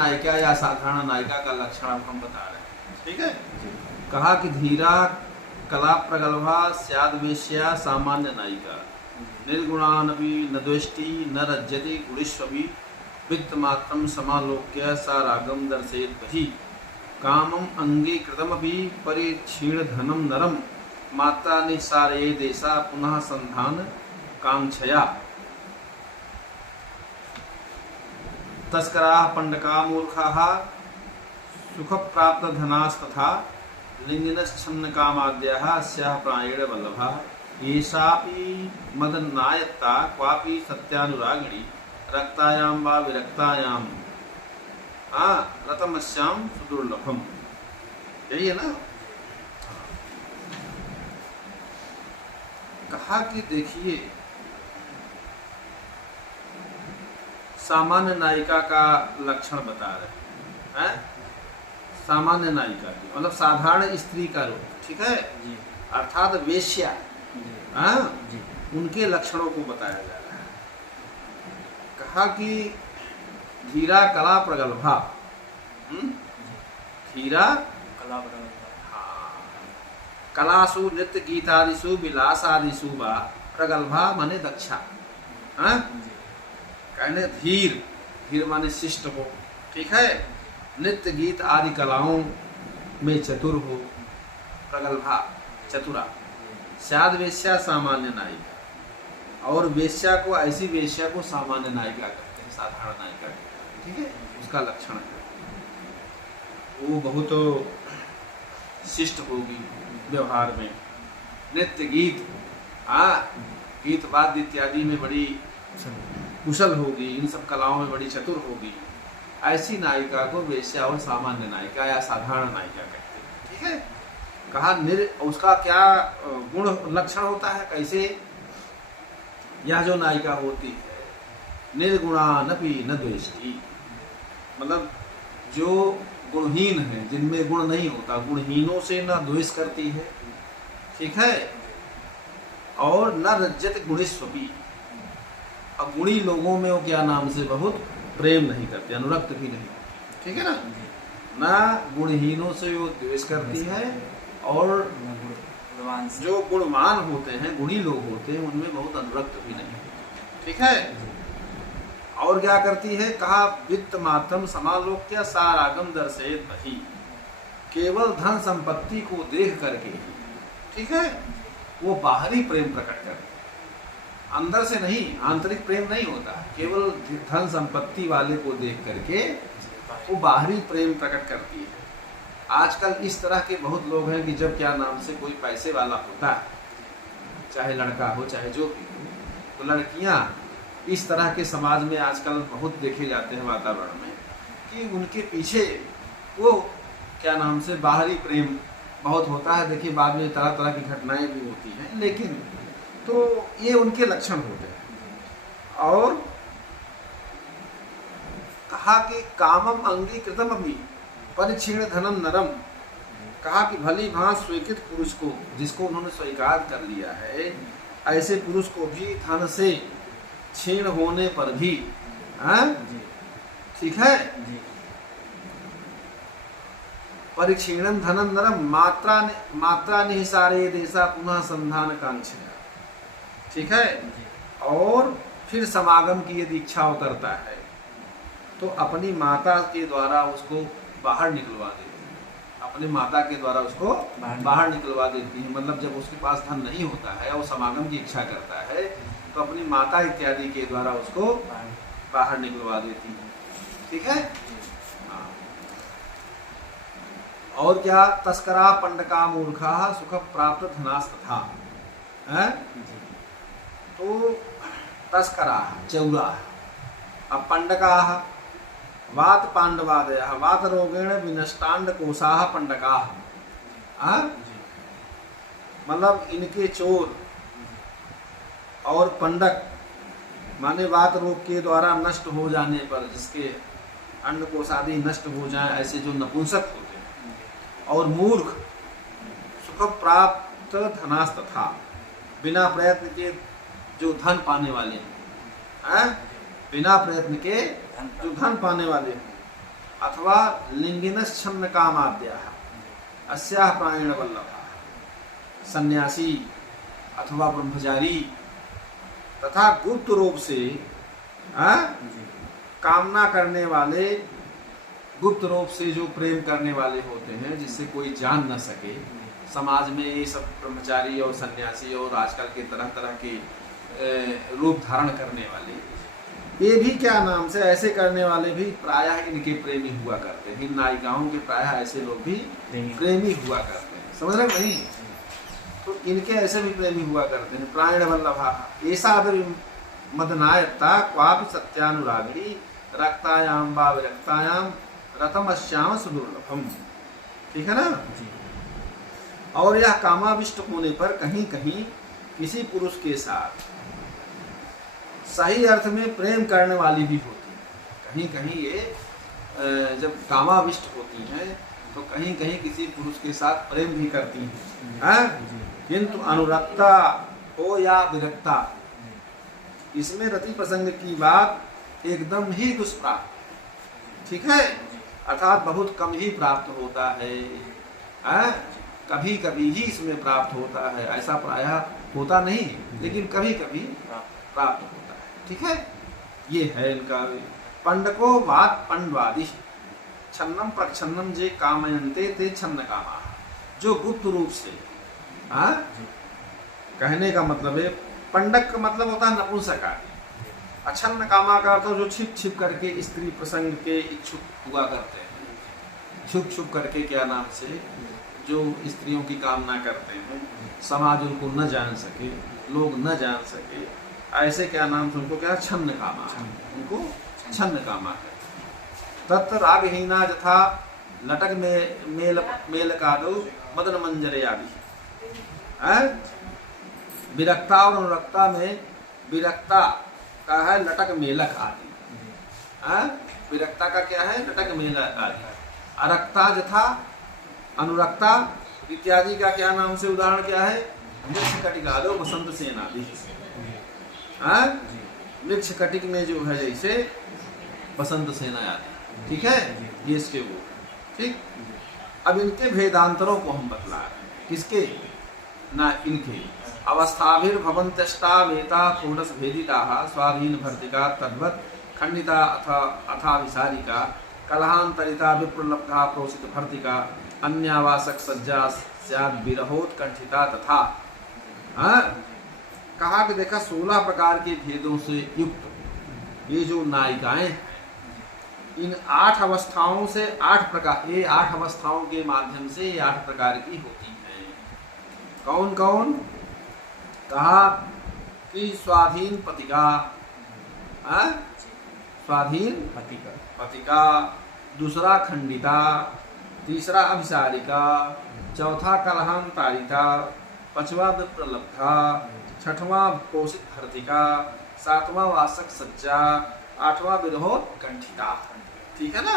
नायिका या साधारण नायिका का लक्षण अब हम बता रहे हैं। ठीक है, कहा कि धीरा कला प्रगल्भा स्याद्वेश्या सामान्य नायिका निर्गुणानपि न द्वेष्टि न रज्यति गुणेष्वपि वित्तमात्रं समालोक्य सा रागम दर्शयेत् बहि कामम अंगीकृतमपि परिक्षीणधनं नरम मात्रा निसारे देशा पुनः संधान कांक्षया तस्करा पंडका मूर्खा सुख प्राप्त धनास्तथा लिंगिनश्छन्न कामाद्यः अस्याः प्रायेण वल्लभा येषापि मदन्नायत्ता क्वापि सत्यानुरागिणी रक्तायां वा विरक्तायां रतमस्यां सुदुर्लभम। यही है ना। कहा कि देखिए सामान्य नायिका का लक्षण बता रहे हैं। सामान्य नायिका की मतलब साधारण स्त्री का रूप, ठीक है जी। अर्थात वेश्या, उनके लक्षणों को बताया जा रहा है। कहा कि धीरा कला प्रगल्भा, धीरा कला प्रगल्भा, हाँ, कलासु नृत्य गीतादिषु विलासादिषु वा प्रगल्भा माने दक्षा, कहने धीर, धीर माने शिष्ट हो, ठीक है, नृत्य गीत आदि कलाओं में चतुर हो, प्रगल्भा चतुरा, स्याद वेश्या सामान्य नायिका, और वेश्या को, ऐसी वेश्या को सामान्य नायिका कहते हैं, साधारण नायिका कहते हैं, ठीक है, उसका लक्षण है। वो बहुत शिष्ट होगी व्यवहार में, नृत्य गीत, गीत वाद्य इत्यादि में बड़ी कुशल होगी, इन सब कलाओं में बड़ी चतुर होगी। ऐसी नायिका को वेश्या और सामान्य नायिका या साधारण नायिका कहते हैं, ठीक है। कहा उसका क्या गुण लक्षण होता है, कैसे? यह जो नायिका होती है निर्गुणानपि न द्वेष्टि, मतलब जो गुणहीन है, जिनमें गुण नहीं होता, गुणहीनों से न द्वेष करती है, ठीक है, और न रज्यत गुणेष्वपि, अब गुणी लोगों में वो क्या नाम से बहुत प्रेम नहीं करते, अनुरक्त भी नहीं, ठीक है ना। ना गुणहीनों से वो द्वेष करती है, और जो गुणवान होते हैं, गुणी लोग होते हैं, उनमें बहुत अनुरक्त भी नहीं, ठीक है। और क्या करती है? कहा वित्त मात्रम समालोक्य सारागम दर्शयेत् बहि, केवल धन संपत्ति को देख करके, ठीक है, वो बाहरी प्रेम प्रकट करती, अंदर से नहीं, आंतरिक प्रेम नहीं होता, केवल धन संपत्ति वाले को देख करके वो बाहरी प्रेम प्रकट करती है। आजकल इस तरह के बहुत लोग हैं कि जब क्या नाम से कोई पैसे वाला होता है, चाहे लड़का हो चाहे जो भी हो, तो लड़कियां इस तरह के समाज में आजकल बहुत देखे जाते हैं वातावरण में, कि उनके पीछे वो क्या नाम से बाहरी प्रेम बहुत होता है। देखिए बाद में तरह तरह की घटनाएं भी होती हैं, लेकिन तो ये उनके लक्षण होते हैं। और कहा कि कामम अंगीकृतम अभी परिक्षीण धनम नरम, कहा कि भली भांत स्वीकृत पुरुष को, जिसको उन्होंने स्वीकार कर लिया है, ऐसे पुरुष को भी धन से क्षीण होने पर भी, ठीक है, परिक्षीणम धनम नरम मात्रा निहिसारे देशा पुनः संधान कांक्षया, ठीक है। और फिर समागम की यदि इच्छा करता है तो अपनी माता के द्वारा उसको बाहर निकलवा देती है, अपनी माता के द्वारा उसको बाहर निकलवा देती है। मतलब जब उसके पास धन नहीं होता है और समागम की इच्छा करता है तो अपनी माता इत्यादि के द्वारा उसको बाहर निकलवा देती है, ठीक है। और क्या? तस्करा पंडका मूर्खा सुख प्राप्त धनास्तथा, तो तस्करा चौरा, अब पंडका वात पांडवादय वात रोगेण विनष्टांड कोशाह पंडका, मतलब इनके चोर और पंडक माने वात रोग के द्वारा नष्ट हो जाने पर, जिसके अंड कोश आदि नष्ट हो जाए, ऐसे जो नपुंसक होते हैं, और मूर्ख सुख प्राप्त धनास्तथा, बिना प्रयत्न के जो धन पाने वाले हैं, बिना प्रयत्न के जो धन पाने वाले हैं, अथवा लिंगिनश्छन्न कामाद्याः अस्याः प्राणेन वल्लभा, सन्यासी अथवा ब्रह्मचारी तथा गुप्त रूप से कामना करने वाले, गुप्त रूप से जो प्रेम करने वाले होते हैं जिससे कोई जान न सके। समाज में ये सब ब्रह्मचारी और सन्यासी और आजकल के तरह तरह के रूप धारण करने वाले, ये भी क्या नाम से ऐसे करने वाले भी प्रायः इनके प्रेमी हुआ करते हैं। इन नायिकाओं के प्रायः ऐसे लोग भी प्रेमी हुआ करते हैं, समझ रहे नहीं? तो इनके ऐसे भी प्रेमी हुआ करते हैं। प्राण वल्लभा ऐसा मदनायता क्वापि सत्यानुरागिणी रक्तायाम वा विरक्तायाम रतमश्याम सुदुर्लभम। ठीक है ना? और यह कामाविष्ट होने पर कहीं कहीं किसी पुरुष के साथ सही अर्थ में प्रेम करने वाली भी होती है। कहीं कहीं ये जब कामाविष्ट होती हैं तो कहीं कहीं किसी पुरुष के साथ प्रेम भी करती हैं, किंतु अनुरक्ता हो या विरक्ता, इसमें रति प्रसंग की बात एकदम ही दुष्प्राप्त। ठीक है? अर्थात बहुत कम ही प्राप्त होता है, कभी कभी ही इसमें प्राप्त होता है, ऐसा प्रायः होता नहीं, लेकिन कभी कभी प्राप्त होता है। ठीक है? ये है इनका पंडको वाद पंडवादी छन्नम प्रच्छन्नम जे कामयन्ते ते छन्न कामा। जो गुप्त रूप से कहने का मतलब है, पंडक का मतलब होता है नपुंसक। अछन्न कामा का अर्थ जो छिप छिप करके स्त्री प्रसंग के इच्छुक हुआ करते हैं, छुप छुप करके क्या नाम से जो स्त्रियों की कामना करते हैं, समाज उनको न जान सके, लोग न जान सके, ऐसे क्या नाम से उनको क्या छन्न कामा, उनको छन्न कामा है। तत्र रागहीना यथा लटक मेल कादो मदन मंजरे आदि। विरक्ता और अनुरक्ता में विरक्ता का है लटक मेलक आदि। विरक्ता का क्या है? लटक मेलक आदि। अरक्ता यथा अनुरक्ता इत्यादि का क्या नाम से उदाहरण क्या है? वृक्ष कटिकादो वसंत सेन आदि। वृक्ष कटिक में जो है जैसे वसंत सेना आदि। ठीक है? ये इसके वो। ठीक, अब इनके भेदांतरों को हम बतला रहे हैं। किसके? ना इनके अवस्थाभिर्भवन्त्यष्टावेता षोडश भेदिताः स्वाधीन भर्तिका तद्वत् खंडिता अथा विसारिका कलहांतरिता विप्रलब्धा प्रोसित भर्तिका अन्यावासक सज्जा स्याद् विरहोत्कंठिता तथा। कहा कि देखा 16 प्रकार के भेदों से युक्त ये जो नायिकाएं, इन 8 अवस्थाओं से 8 प्रकार, ये 8 अवस्थाओं के माध्यम से ये 8 प्रकार की होती हैं। कौन कौन? कहा कि स्वाधीन पतिका, स्वाधीन पतिका, दूसरा खंडिता, तीसरा अभिसारिका, चौथा कलहांतारिता, पांचवा विप्रलब्धा, छठवां पोषित भर्तिका, सातवां वासक सज्जा, आठवां विरहोत्कंठिता। ठीक है ना?